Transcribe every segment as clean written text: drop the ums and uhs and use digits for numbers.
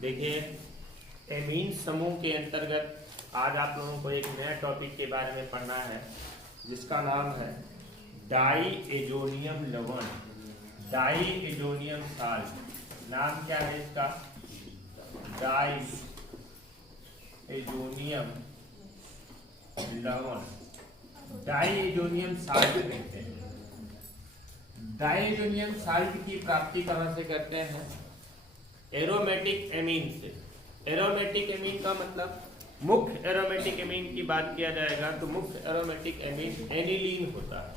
देखिए, एमीन समूह के अंतर्गत आज आप लोगों को एक नया टॉपिक के बारे में पढ़ना है जिसका नाम है डाई एजोनियम लवण, डाई एजोनियम साल्ट। नाम क्या है इसका? डाई एजोनियम लवण, डाई एजोनियम साल्ट कहते हैं। डाई एजोनियम साल्ट की प्राप्ति कहाँ से करते हैं? एरोमेटिक एमीन से। एरोमेटिक एमीन का मतलब, मुख्य एरोमेटिक एमीन की बात किया जाएगा तो मुख्य एरोमेटिक एमीन एनिलीन होता है।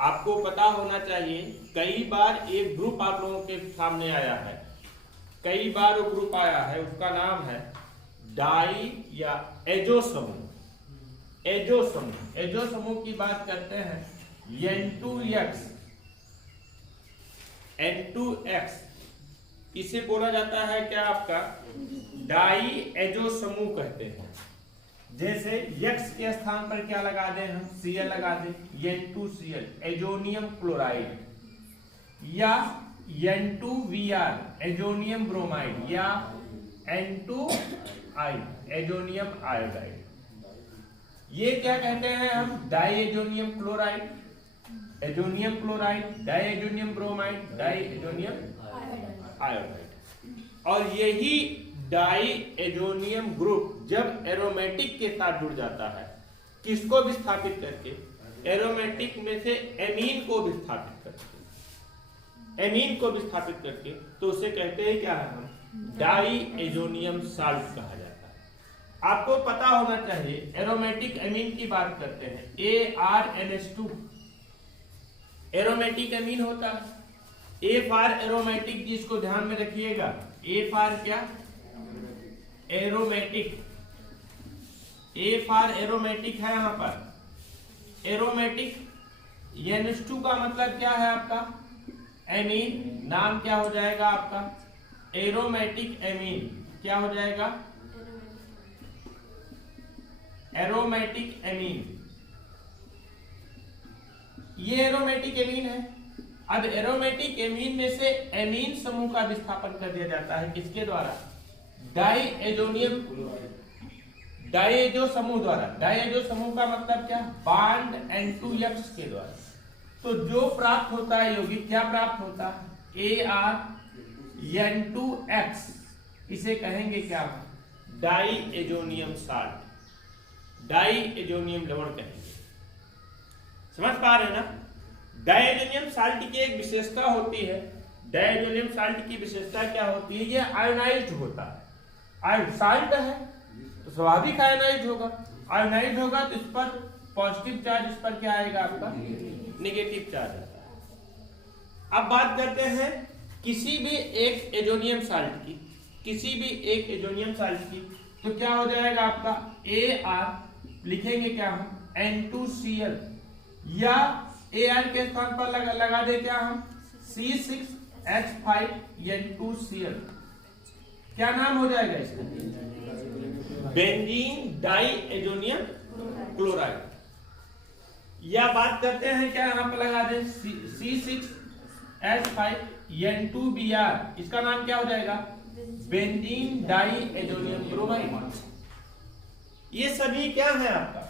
आपको पता होना चाहिए, कई बार एक ग्रुप आप लोगों के सामने आया है, कई बार वो ग्रुप आया है, उसका नाम है डाई या एजो समूह। एजो समूह, एजो समूह की बात करते हैं N2X, N2X, इसे बोला जाता है क्या आपका? डाई एजो समूह कहते हैं। जैसे X के स्थान पर क्या लगा दें हम? Cl लगा दें, N2Cl एजोनियम क्लोराइड, या N2Br एजोनियम ब्रोमाइड, या N2I एजोनियम आयोडाइड। ये क्या कहते हैं हम? Diazonium chloride, azonium chloride, diazonium bromide, diazonium iodide. और यही डाई एजोनियम ग्रुप जब एरोमेटिक के साथ जुड़ जाता है, किसको विस्थापित करके? एरोमेटिक में से एमीन को विस्थापित करके, एमीन को विस्थापित करके, तो उसे कहते हैं क्या है हम? डाई एजोनियम साल्ट कहा जाता है। आपको पता होना चाहिए, एरोमेटिक एमीन की बात करते हैं, ArNH2 एरोमेटिक एमीन होता है। A फॉर एरोमेटिक, जिसको ध्यान में रखिएगा, A फॉर क्या? एरोमेटिक, A फॉर एरोमेटिक है यहां पर। एरोमेटिक NH2 का मतलब क्या है आपका? एमीन। नाम क्या हो जाएगा आपका? Aromatic amine. क्या हो जाएगा? Aromatic amine. ये एरोमेटिक एमीन है। अब एरोमेटिक एमीन में से एमीन समूह का विस्थापन कर दिया जाता है किसके द्वारा? डाई एजोनियम, डाइएजो समूह द्वारा। डाइएजो समूह का मतलब क्या? बॉन्ड N2X के द्वारा। तो जो प्राप्त होता है यौगिक, क्या प्राप्त होता है? ArN2X, इसे कहेंगे क्या? Diazonium salt, diazonium लवण कहेंगे। समझ पा रहे हैं ना? डाइएजोनियम साल्ट की एक विशेषता होती है। डाइएजोनियम साल्ट की विशेषता क्या होती है? ये आयोनाइज्ड होता है। साल्ट है तो स्वाभाविक आयोनाइज्ड होगा। आयोनाइज्ड होगा तो इस पर पॉजिटिव चार्ज, इस पर क्या आएगा आपका? नेगेटिव चार्ज आता है। अब बात करते हैं किसी भी एक एजोनियम साल्ट की, किसी भी एक एजोनियम साल्ट की, तो क्या हो जाएगा आपका? Ar लिखेंगे क्या हम? N2Cl, या Ar के स्थान पर लगा दे क्या हम? C6H5 N2Cl। क्या नाम हो जाएगा इसका? Benzene diazonium chloride. या बात करते हैं क्या यहां पर लगा दे? C6H5 N2Br, इसका नाम क्या हो जाएगा? Benzene diazonium bromide. ये सभी क्या है आपका?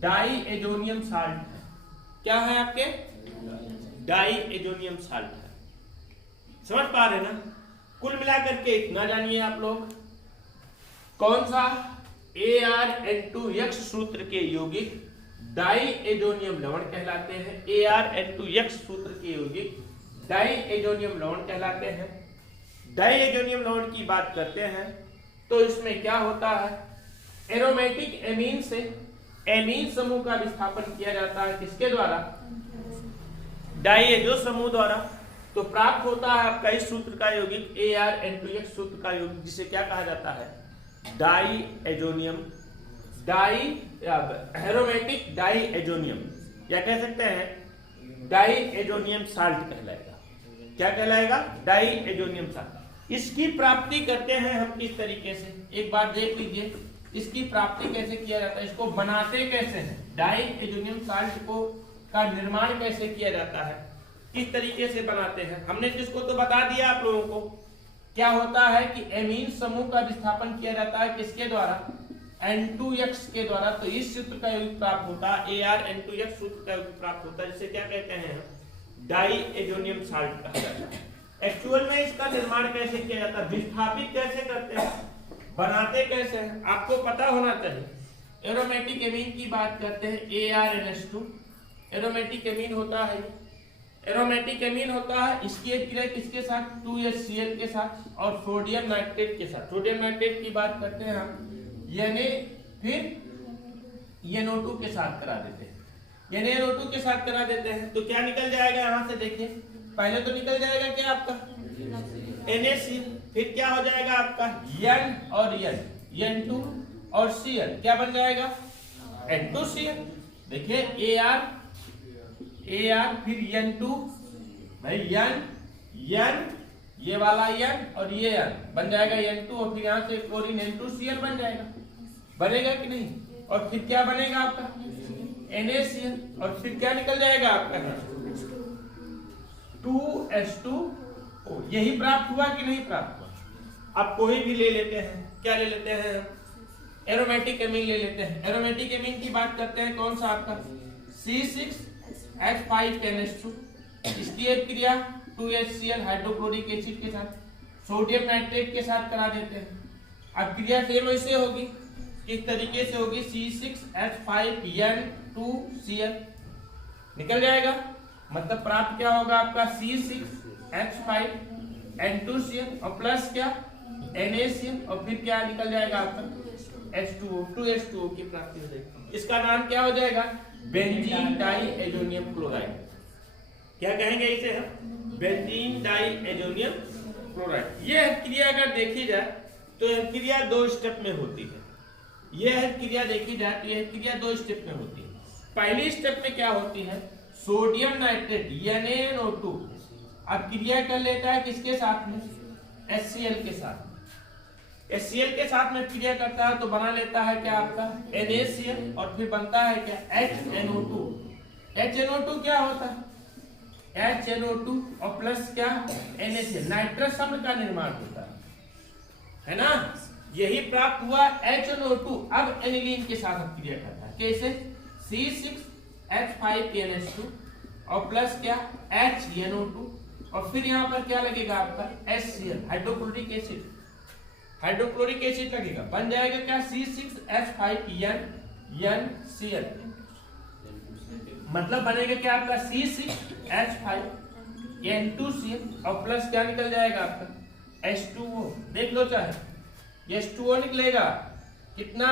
डाई एजोनियम साल्ट है। क्या है आपके? डाई एजोनियम साल्ट है। समझ पा रहे ना? कुल मिलाकर के इतना जानिए आप लोग, कौन सा? ArN2X सूत्र के यौगिक डाई एजोनियम लवण कहलाते हैं। ArN2X सूत्र के यौगिक डाई एजोनियम लवण कहलाते हैं। डाई एजोनियम लवण की बात करते हैं तो इसमें क्या होता है? एरोमेटिक एमीन से एमीन समूह का विस्थापन किया जाता है किसके द्वारा? डाइएजो समूह द्वारा। तो प्राप्त होता है आपका इस सूत्र का यौगिक, ArN2X सूत्र का यौगिक, जिसे क्या कहा जाता है? Diazonium, di aromatic diazonium, या कह सकते हैं डाई एजोनियम साल्ट कहलाएगा। क्या कहलाएगा? Diazonium salt. इसकी प्राप्ति करते हैं हम किस तरीके से? एक बार देख लीजिए, इसकी प्राप्ति कैसे किया जाता है, इसको बनाते कैसे हैं, डाई एजोनियम साल्ट को का निर्माण कैसे किया जाता है, किस तरीके से बनाते हैं। हमने जिसको तो बता दिया आप लोगों को क्या होता है कि एमीन समूह का विस्थापन किया जाता है किसके द्वारा, N2X के द्वारा। तो इस सूत्र का यौगिक प्राप्त होता है, ArN2X सूत्र का यौगिक प्राप्त होता है, जिसे क्या कहते हैं, डाई एजोनियम साल्ट कहा जाता है। एक्चुअल में इसका निर्माण कैसे किया जाता है, विस्थापित कैसे करते हैं, बनाते कैसे हैं, आपको पता होना चाहिए। एरोमेटिक एमीन की बात करते हैं, ArNH2 एरोमेटिक एमीन होता है। एरोमेटिक एमीन होता है, इसकी एक क्रिया किसके साथ, 2HCl के साथ और सोडियम नाइट्रेट के साथ। सोडियम नाइट्रेट की बात करते हैं हम, Na फिर NO2 के साथ करा देते हैं, NaNO2 के साथ करा देते हैं। तो क्या निकल जाएगा यहां से, देखिए पहले तो निकल जाएगा क्या आपका NaCl, फिर क्या हो जाएगा आपका N और N2 और Cl, क्या बन जाएगा N2Cl। देखिए AR फिर N2, भाई N ये वाला N और ये N बन जाएगा N2, और फिर यहां से क्लोरीन N2Cl बन जाएगा, बनेगा कि नहीं। और फिर क्या बनेगा आपका NaCl, और फिर क्या निकल जाएगा आपका 2H2O। यही प्राप्त हुआ कि नहीं प्राप्त हुआ। अब कोई भी ले लेते हैं, क्या ले लेते हैं, एरोमेटिक एमीन ले लेते हैं। एरोमेटिक एमीन की बात करते हैं, कौन सा आपका C6H5NH2, इसकी एक क्रिया 2HCl हाइड्रोक्लोरिक एसिड के साथ सोडियम नाइट्रेट के साथ करा देते हैं। अब क्रिया सेम ऐसे होगी, किस तरीके से होगी, C6H5N2Cl निकल जाएगा, मतलब प्राप्त क्या होगा आपका C6H5N2Cl और प्लस क्या NaCl, और फिर क्या निकल जाएगा आपका H2O, 2H2O की प्राप्ति हो जाएगी। इसका नाम क्या हो जाएगा, बेंजीन डाई एजोनियम क्लोराइड। क्या कहेंगे इसे हम, बेंजीन डाई एजोनियम क्लोराइड। यह क्रिया अगर देखी जाए तो यह क्रिया 2 स्टेप में होती है। यह क्रिया देखी जाए तो यह क्रिया 2 स्टेप में होती है। पहली स्टेप में क्या होती है, सोडियम नाइट्रेट NaNO2 अब क्रिया कर लेता है किसके साथ में, HCl के साथ। HCl के साथ में क्रिया करता है तो बना लेता है क्या आपका NaCl, और फिर बनता है क्या HNO2। HNO2 क्या होता है, HNO2 और प्लस क्या NaCl, नाइट्रस अम्ल का निर्माण होता है ना। यही प्राप्त हुआ HNO2, अब एनिलीन के साथ क्रिया करता है, कैसे C6H5NH2 और प्लस क्या HNO2, और फिर यहाँ पर क्या लगेगा आपका HCl hydrochloric acid, hydrochloric acid लगेगा, बन जाएगा क्या C6H5NCl, मतलब बनेगा क्या आपका C6H5N2Cl और प्लस क्या निकल जाएगा आपका H2O। देख लो चाहे H2O निकलेगा कितना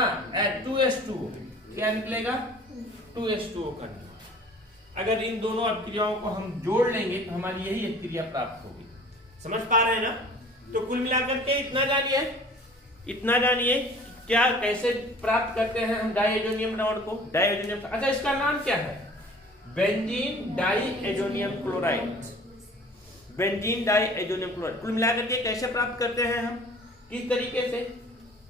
2H2O, क्या निकलेगा 2H2O का। अगर इन दोनों अभिक्रियाओं को हम जोड़ लेंगे तो हमारी यही अभिक्रिया प्राप्त होगी। समझ पा रहे हैं ना। तो कुल मिलाकर के इतना जानिए क्या कैसे प्राप्त करते हैं हम डाइएजोनियम लवण को, डाइएजोनियम। अच्छा इसका नाम क्या है, benzene diazonium chloride, benzene diazonium chloride. कुल मिलाकर के कैसे प्राप्त करते हैं हम, किस तरीके से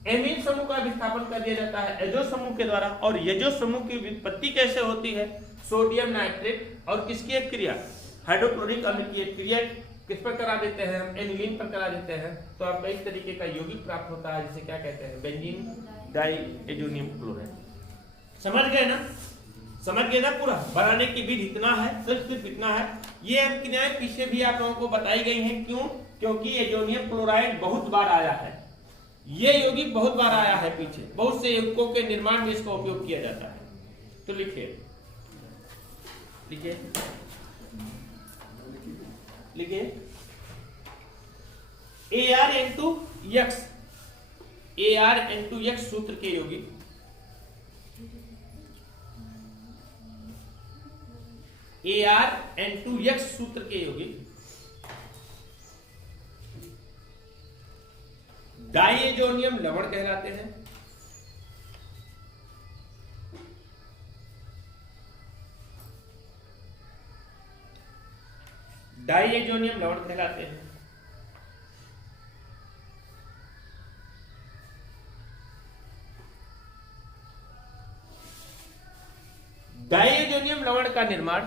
एमीन समूह का विस्थापन कर दिया जाता है एजो समूह के द्वारा, और येजो समूह की उत्पत्ति कैसे होती है, सोडियम नाइट्रेट और किसकी क्रिया, हाइड्रोक्लोरिक अम्ल की क्रिया किस पर करा देते हैं हम, एनिलीन पर करा देते हैं, तो आपको इस तरीके का यौगिक प्राप्त होता है जिसे क्या कहते हैं, बेंजीन डाइएजोनियम क्लोराइड। समझ गए ना, समझ गए ना। पूरा बनाने की विधि इतना है, सिर्फ इतना है। ये अभिक्रियाएं पीछे भी आप लोगों को बताई गई हैं, क्यों, क्योंकि एजोनियम क्लोराइड बहुत बार आया है, ये यौगिक बहुत बार आया है पीछे, बहुत से यौगिकों के निर्माण में इसका उपयोग किया जाता है। तो लिखिए ArN2X सूत्र के यौगिक ArN2X सूत्र के यौगिक डाइएजोनियम लवण कहलाते हैं। डाइएजोनियम लवण कहलाते हैं। डाइएजोनियम लवण का निर्माण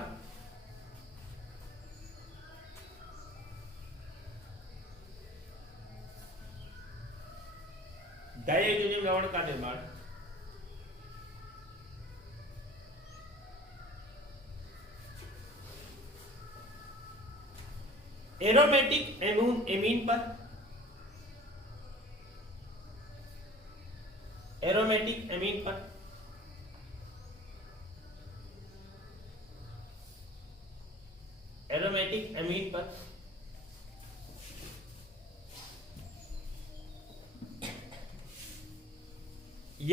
डायजोनियम लवण का निर्माण एरोमेटिक एमीन पर, एरोमेटिक एमीन पर, एरोमेटिक एमीन पर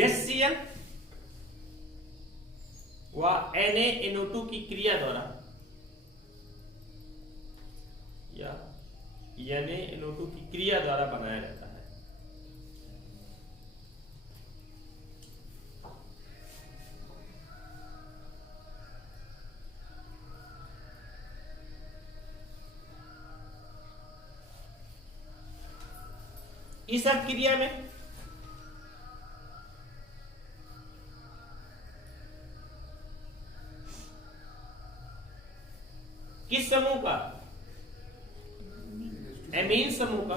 HCl व NaNO2 की क्रिया द्वारा या NaNO2 की क्रिया द्वारा बनाया जाता है। इस क्रिया में किस समूह का, एमीन समूह का,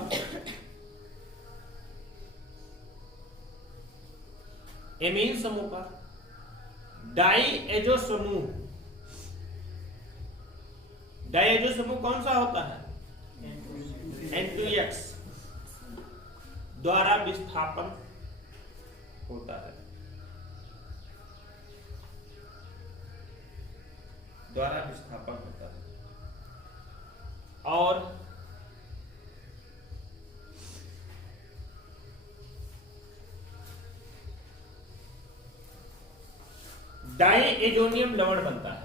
एमीन समूह का डाइएजो समूह, डाइएजो समूह कौन सा होता है, N2X द्वारा विस्थापन होता है, द्वारा विस्थापन होता है। और डाइएजोनियम लवण बनता है।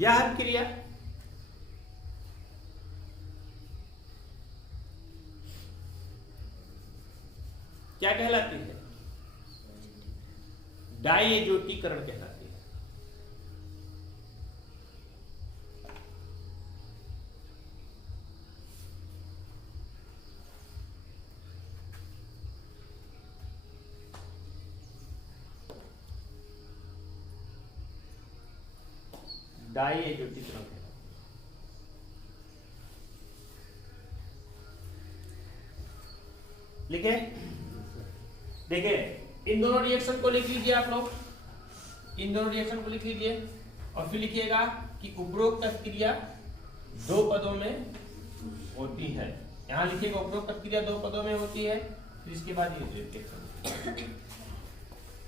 यह क्रिया क्या कहलाती है, डाइएजोटीकरण कहलाती है। डाइएजोटीकरण लिखे, देखिए इन दोनों रिएक्शन को लिख लीजिए आप लोग, इन दोनों रिएक्शन को लिख लीजिए और फिर लिखिएगा कि उपरोक्त क्रिया दो पदों में होती है। यहां लिखिएगा उपरोक्त क्रिया दो पदों में होती है। फिर इसके बाद ये रिएक्शन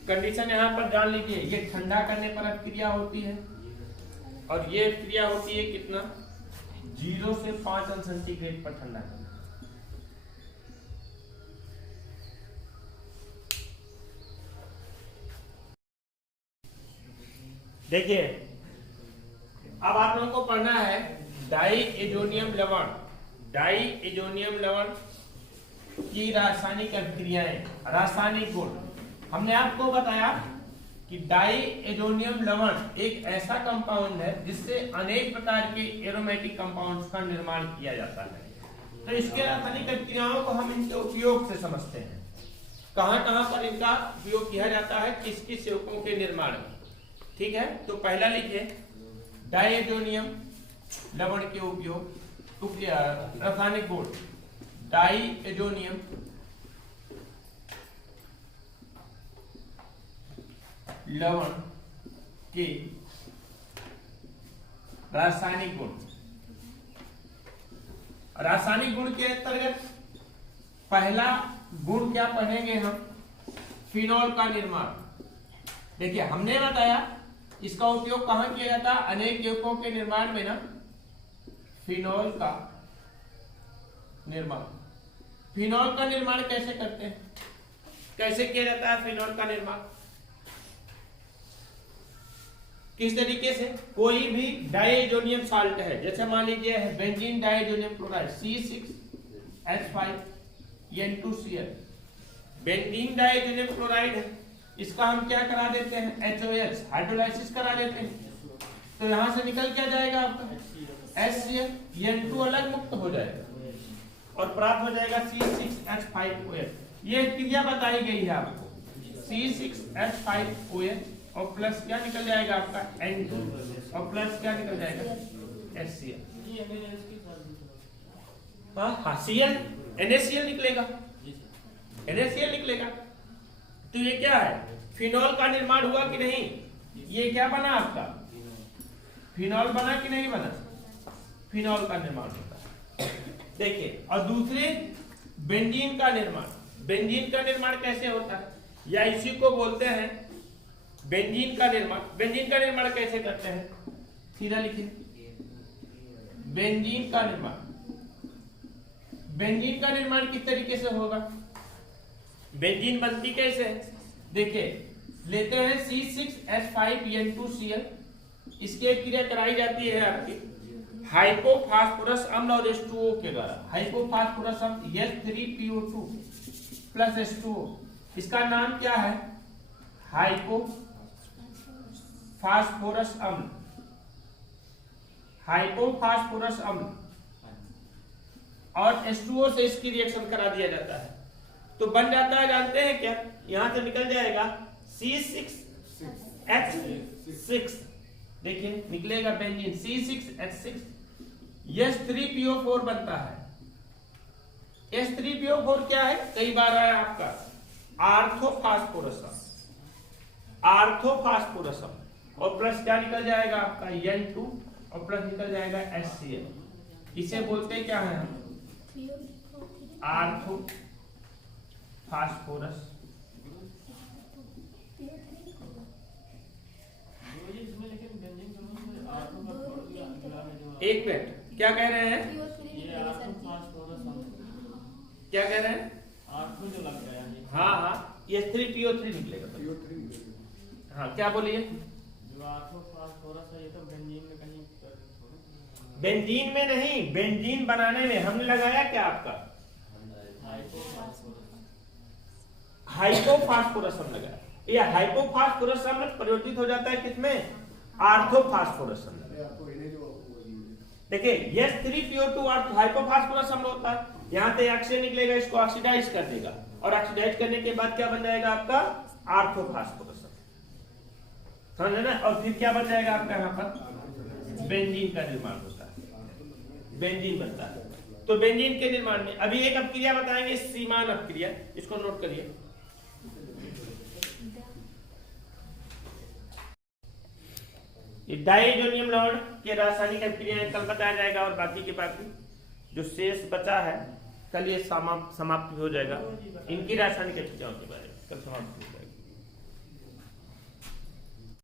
कंडीशन यहां पर जान लीजिए, ये ठंडा करने पर क्रिया होती है और ये क्रिया होती है कितना, 0 से 5 अंश सेंटीग्रेड पर ठंडा करना। देखिए अब आप लोगों को पढ़ना है डाइएजोनियम लवण, डाइएजोनियम लवण की रासायनिक अभिक्रियाएं, रासायनिक गुण। हमने आपको बताया कि डाइएजोनियम लवण एक ऐसा कंपाउंड है जिससे अनेक प्रकार के एरोमेटिक कंपाउंड्स का निर्माण किया जाता है। तो इसके रासायनिक अभिक्रियाओं को हम इनके उपयोग से समझते हैं, कहां कहां पर इनका उपयोग किया जाता है, किस किस यौगिकों के निर्माण में। ठीक है, तो पहला लिखिए डाइएजोनियम लवण के उपयोग, रासायनिक गुण डाइएजोनियम लवण के रासायनिक गुण। रासायनिक गुण के अंतर्गत पहला गुण क्या पढ़ेंगे हम, फिनॉल का निर्माण। देखिए हमने बताया इसका उपयोग कहां किया जाता है, अनेक यौगिकों के निर्माण में ना, फिनॉल का निर्माण। फिनॉल का निर्माण कैसे करते हैं, कैसे किया जाता है फिनॉल का निर्माण, किस तरीके से, कोई भी डाइएजोनियम साल्ट है, जैसे मान लीजिए है benzene diazonium chloride C6H5 N2Cl, benzene diazonium chloride है, इसका हम क्या करा देते हैं, HOH हाइड्रोलाइसिस करा देते हैं। तो यहां से निकल क्या जाएगा आपका HCl, N2 अलग मुक्त हो जाएगा और प्राप्त हो जाएगा C6H5OH। ये क्रिया बताई गई है आपको, C6H5OH और प्लस क्या निकल जाएगा आपका N2 और प्लस क्या निकल जाएगा HCl। हाँ Cl NaCl निकलेगा, NaCl निकलेगा। तो ये क्या है, फिनॉल का निर्माण हुआ कि नहीं, ये क्या बना आपका फिनॉल बना कि नहीं बना, फिनॉल का निर्माण होता है। देखिए और दूसरे बेंजीन का निर्माण, बेंजीन का निर्माण कैसे होता है, या इसी को बोलते हैं बेंजीन का निर्माण। बेंजीन का निर्माण कैसे करते हैं, सीधा लिखिए बेंजीन का निर्माण। बेंजीन का निर्माण किस तरीके से होगा, बेंजीन बनती कैसे है, देखिए लेते हैं C6H5N2Cl, इसकी क्रिया कराई जाती है आपकी हाइपोफास्फोरस अम्ल और H2O के द्वारा। हाइपोफास्फोरस अम्ल H3PO2 प्लस H2O, इसका नाम क्या है हाइपोफास्फोरस अम्ल, हाइपोफास्फोरस अम्ल, और H2O से इसकी रिएक्शन करा दिया जाता है तो बन जाता है, जानते हैं क्या, यहां से निकल जाएगा C6H6, देखिए निकलेगा बेंजीन C6H6, H3PO4 बनता है। H3PO4 क्या है, कई बार आया आपका आर्थोफास्फोरस, आर्थोफास्फोरस और प्लस क्या निकल जाएगा आपका N2 और प्लस निकल जाएगा HCl, इसे बोलते हैं क्या है हम आर्थोफास्फोरस। एक मिनट, क्या कह रहे हैं, क्या कह रहे हैं, हाँ हाँ ये H3PO3 निकलेगा। हाँ क्या बोलिए, बेंजीन में नहीं, बेंजीन बनाने में हमने लगाया क्या आपका हाइपोफास्फोरस अम्ल लगाया, ये हाइपोफास्फोरस अम्ल परिवर्तित हो जाता है किसमें, आर्थोफास्फोरस अम्ल। देखिए H3PO2 हाइपोफास्फोरस अम्ल होता है, यहां से ऑक्सीजन निकलेगा, इसको ऑक्सीडाइज कर देगा और ऑक्सीडाइज करने के बाद क्या बन जाएगा आपका आर्थोफास्फोरस, समझ ना, और फिर क्या बन जाएगा आपका यहाँ पर बेंजीन का निर्माण होता है, बेंजीन बनता है। तो बेंजीन के निर्माण में अभी एक अपक्रिया बताएंगे, सीमान अपक्रिया, इसको नोट करिए। डाइएजोनियम लवण के रासायनिक अपक्रियाएं कल बताया जाएगा और बाकी के बाकी जो शेष बचा है कल ये समाप्त हो जाएगा, इनकी रासायनिक अपक्रियाओं के बारे में कल समाप्त हो जाएगा।